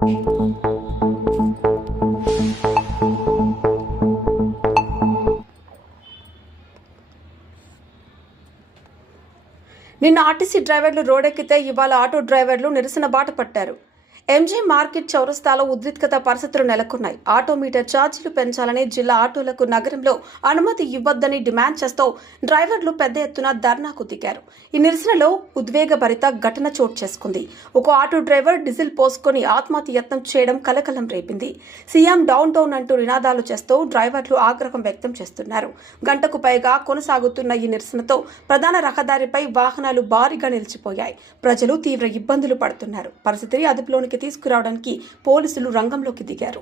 నిన్న ఆర్టీసీ డ్రైవర్లు రోడ్డెక్కితే ఇవాళ ఆటో డ్రైవర్లు నిరసన బాట పట్టారు. ఎంజీ మార్కెట్ చౌరస్తాలో ఉద్రిక్తత పరిస్థితులు నెలకొన్నాయి. ఆటో మీటర్ ఛార్జీలు పెంచాలని జిల్లా ఆటోలకు నగరంలో అనుమతి ఇవ్వొద్దని డిమాండ్ చేస్తూ డ్రైవర్లు పెద్ద ఎత్తున ధర్నాకు దిగారు. ఈ నిరసనలో ఉద్వేగభరిత ఘటన చోటు చేసుకుంది. ఒక ఆటో డ్రైవర్ డీజిల్ పోసుకొని ఆత్మహత్య యత్నం చేయడం కలకలం రేపింది. సీఎం డౌన్ డౌన్ అంటూ నినాదాలు చేస్తూ డ్రైవర్లు ఆగ్రహం వ్యక్తం చేస్తున్నారు. గంటకు పైగా కొనసాగుతున్న ఈ నిరసనతో ప్రధాన రహదారిపై వాహనాలు భారీగా నిలిచిపోయాయి. ప్రజలు తీవ్ర ఇబ్బందులు పడుతున్నారు. పరిస్థితిని అదుపులోనికి తీసుకురావడానికి పోలీసులు రంగంలోకి దిగారు.